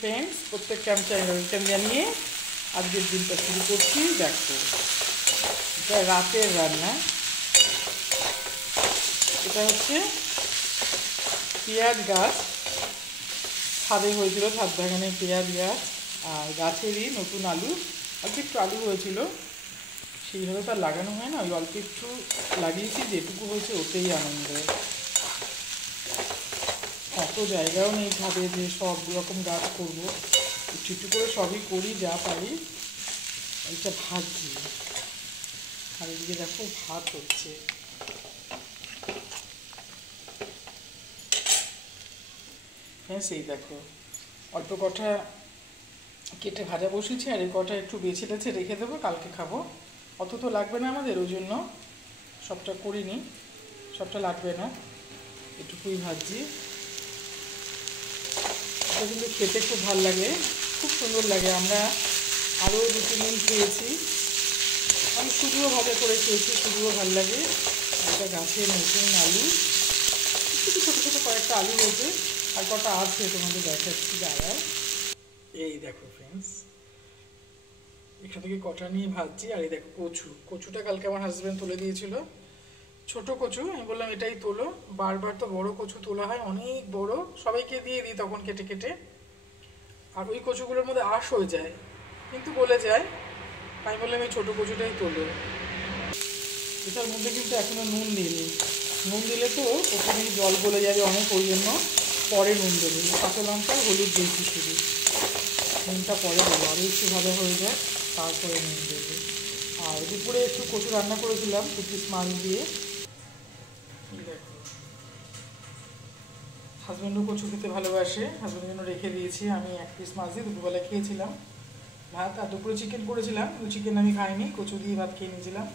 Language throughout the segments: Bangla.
ফ্রেন্ডস, প্রত্যেককে আমি ওয়েলকাম জানিয়ে আজকের দিনটা শুরু করছি। দেখো, এটা রাতের রান্না। এটা হচ্ছে পেঁয়াজ গাছ, ছাদে হয়েছিল, ছাদ বাগানে পেঁয়াজ গাছ, আর গাছেরই নতুন আলু। অল্প একটু আলু হয়েছিল, সেইভাবে তো আর লাগানো হয় না, ওই অল্প একটু লাগিয়েছি, যেটুকু হয়েছে ওতেই আনন্দ। অত জায়গাও নেই ছাদে যে সব রকম গাছ করবো, একটু একটু করে সবই করি যা পারি। এইটা ভাজছি, আর এদিকে দেখো ভাত হচ্ছে। হ্যাঁ, সেই দেখো অল্প কটা কেটে ভাজা বসিয়েছি, আর এই কটা একটু বেছে টেছে রেখে দেবো, কালকে খাবো। অত তো লাগবে না আমাদের, ওই জন্য সবটা করিনি, সবটা লাগবে না, এটুকুই ভাজছি। এটা কিন্তু খেতে খুব ভালো লাগে, খুব সুন্দর লাগে। আমরা আরও 2-3 দিন খেয়েছি, আমি শুধুও ভাজা করে খেয়েছি, শুধুও ভালো লাগে। এটা গাছের নতুন আলু, একটু ছোটো ছোটো কয়েকটা আলু হয়েছে, আর কটা আছে তোমাদের দেখাচ্ছি দাঁড়ায়। এই দেখো ফ্রেন্ডস, এখান থেকে কটা নিয়ে ভাজছি। আর এই দেখো কচুটা কালকে আমার হাজব্যান্ড তুলে দিয়েছিল, ছোট কচু। আমি বললাম এটাই তোলো, বারবার তো বড় কচু তোলা হয়, অনেক বড়, সবাইকে দিয়ে দিই তখন কেটে কেটে। আর ওই কচুগুলোর মধ্যে আঁশ হয়ে যায়, কিন্তু গলে যায়। আমি বললাম এই ছোটো কচুটাই তোলো। এটার মধ্যে কিন্তু এখনও নুন দিইনি, নুন দিলে তো প্রথমেই জল গলে যাবে অনেক, ওই জন্য পরে নুন দেবো। কাঁচা লঙ্কা হলুদ দিয়েছি শুধু, নুনটা পরে দেবো, আরও একটু ভালো হয়ে যায় তারপরে নুন দেবো। আর দুপুরে একটু কচু রান্না করেছিলাম 2 পিস মাছ দিয়ে। দেখো, হাজব্যান্ডও কচু খেতে ভালোবাসে, হাজব্যান্ডের জন্য রেখে দিয়েছি। আমি 1 পিস মাছ দিয়ে দুপুরবেলা খেয়েছিলাম ভাত, আর দুপুরে চিকেন করেছিলাম, চিকেন আমি খাইনি, কচু দিয়ে ভাত খেয়ে নিয়েছিলাম।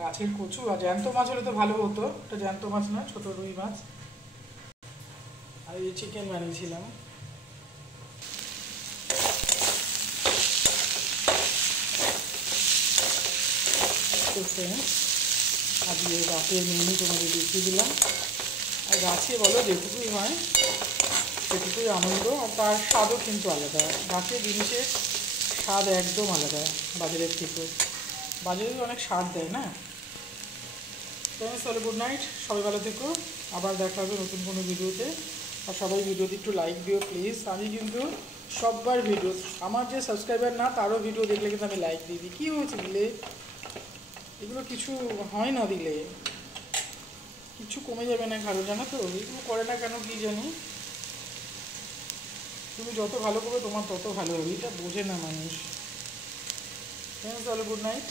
গাছের কচু, আর জ্যান্ত মাছ হলে তো ভালো হতো, এটা জ্যান্ত মাছ না, ছোটো রুই মাছ। আর এই চিকেন বানিয়েছিলাম। তো ফ্রেন্ডস, আজকে রাতের মেনু তোমাদের দেখিয়ে দিলাম। আর গাছে বলো যেটুকুই হয় সেটুকুই আনন্দ, আর তার স্বাদও কিন্তু আলাদা। গাছের জিনিসের স্বাদ একদম আলাদা বাজারের থেকে, বাজারে অনেক স্বাদ দেয় না। তাহলে গুড নাইট, সবাই ভালো থেকো, আবার দেখা হবে নতুন কোনো ভিডিওতে। আর সবাই ভিডিওতে একটু লাইক দিও প্লিজ। আমি কিন্তু সববার ভিডিও, আমার যে সাবস্ক্রাইবার না তারও ভিডিও দেখলে কিন্তু আমি লাইক দিয়ে দিই। কী হয়েছে দিলে, এগুলো কিছু হয় না দিলে, কিছু কমে যাবে না কারো, জানো তো? এগুলো করে না কেন কী জানি। তুমি যত ভালো করবে তোমার তত ভালো হবে, এটা বোঝে না মানুষ। তাহলে গুড নাইট।